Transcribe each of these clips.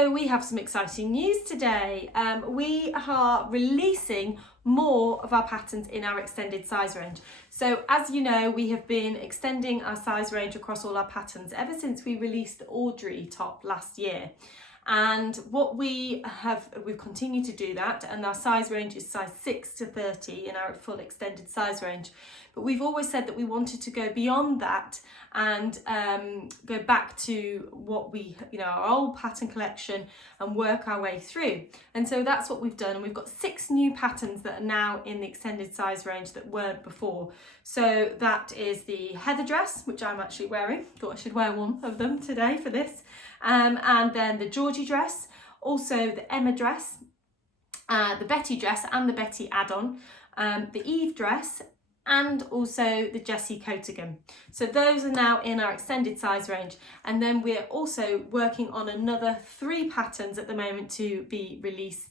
So we have some exciting news today. We are releasing more of our patterns in our extended size range. So as you know, we have been extending our size range across all our patterns ever since we released the Audrey top last year. And what we've continued to do that, and our size range is size 6 to 30 in our full extended size range. But we've always said that we wanted to go beyond that and go back to what our old pattern collection and work our way through. And so that's what we've done. And we've got 6 new patterns that are now in the extended size range that weren't before. So that is the Heather dress, which I'm actually wearing. Thought I should wear one of them today for this. And then the Georgie dress, also the Emma dress, the Betty dress and the Betty add-on, the Eve dress, and also the Jessie Coatigan. So those are now in our extended size range. And then we're also working on another 3 patterns at the moment to be released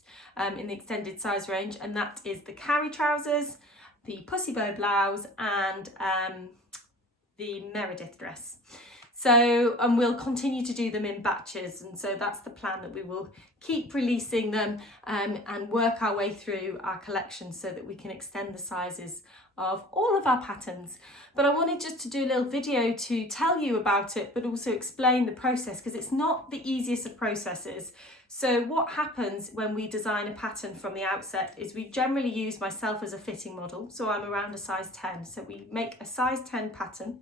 in the extended size range. And that is the Carrie Trousers, the Pussy Bow blouse, and the Meredith dress. So, and we'll continue to do them in batches. And so that's the plan, that we will keep releasing them and work our way through our collection so that we can extend the sizes of all of our patterns. But I wanted just to do a little video to tell you about it, but also explain the process, because it's not the easiest of processes. So what happens when we design a pattern from the outset is we generally use myself as a fitting model. So I'm around a size 10. So we make a size 10 pattern,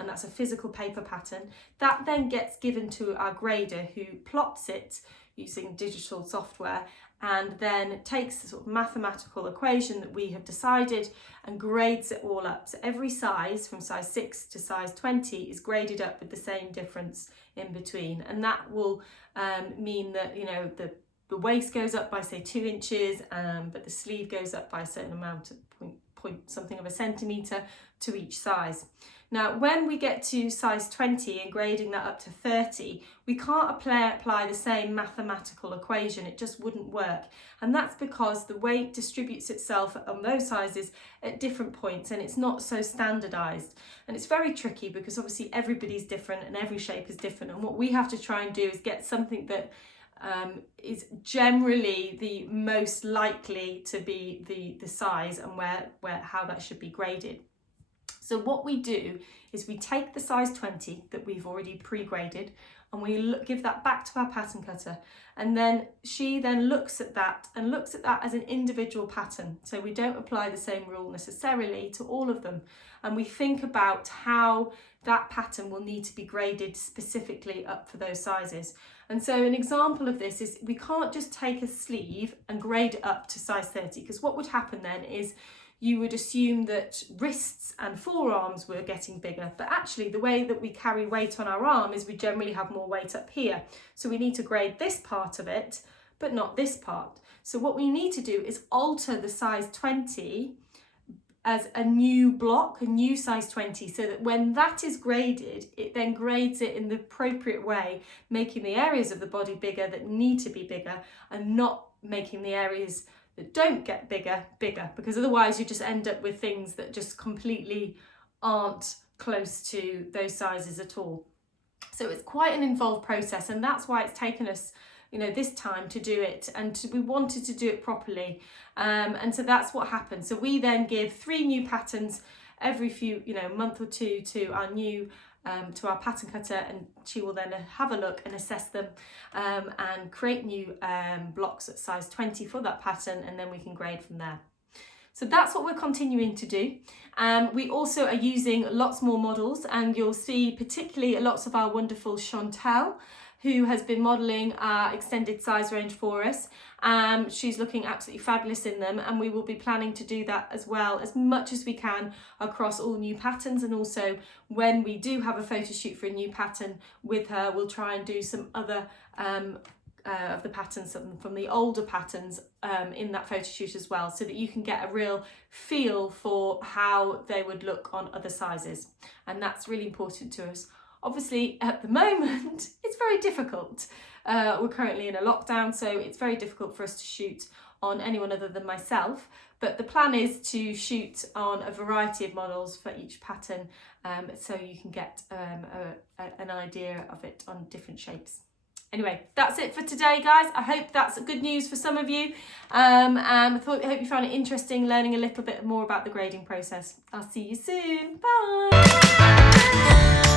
and that's a physical paper pattern. That then gets given to our grader, who plots it using digital software, and then takes the sort of mathematical equation that we have decided and grades it all up. So every size from size 6 to size 20 is graded up with the same difference in between. And that will mean that, the waist goes up by, say, 2 inches, but the sleeve goes up by a certain amount, point something of a centimetre to each size. Now, when we get to size 20 and grading that up to 30, we can't apply the same mathematical equation. It just wouldn't work. And that's because the weight distributes itself on those sizes at different points, and it's not so standardized. And it's very tricky because obviously everybody's different and every shape is different. And what we have to try and do is get something that is generally the most likely to be the size and how that should be graded. So what we do is we take the size 20 that we've already pre-graded, and we give that back to our pattern cutter, and then she then looks at that as an individual pattern. So we don't apply the same rule necessarily to all of them, and we think about how that pattern will need to be graded specifically up for those sizes. And so an example of this is we can't just take a sleeve and grade it up to size 30, because what would happen then is you would assume that wrists and forearms were getting bigger, but actually the way that we carry weight on our arm is we generally have more weight up here. So we need to grade this part of it, but not this part. So what we need to do is alter the size 20 as a new block, a new size 20, so that when that is graded, it then grades it in the appropriate way, making the areas of the body bigger that need to be bigger, and not making the areas that don't get bigger, because otherwise you just end up with things that just completely aren't close to those sizes at all. So it's quite an involved process, and that's why it's taken us this time to do it, and we wanted to do it properly, and so that's what happened. So we then give 3 new patterns every few month or two to our new to our pattern cutter, and she will then have a look and assess them and create new blocks at size 20 for that pattern, and then we can grade from there. So that's what we're continuing to do. We also are using lots more models, and you'll see particularly lots of our wonderful Chantel, who has been modelling our extended size range for us. She's looking absolutely fabulous in them, and we will be planning to do that as well, as much as we can across all new patterns. And also when we do have a photo shoot for a new pattern with her, we'll try and do some other of the patterns from the older patterns in that photo shoot as well, so that you can get a real feel for how they would look on other sizes. And that's really important to us. Obviously, at the moment, it's very difficult. We're currently in a lockdown, so it's very difficult for us to shoot on anyone other than myself. But the plan is to shoot on a variety of models for each pattern, so you can get an idea of it on different shapes. Anyway, that's it for today, guys. I hope that's good news for some of you. And I hope you found it interesting learning a little bit more about the grading process. I'll see you soon. Bye.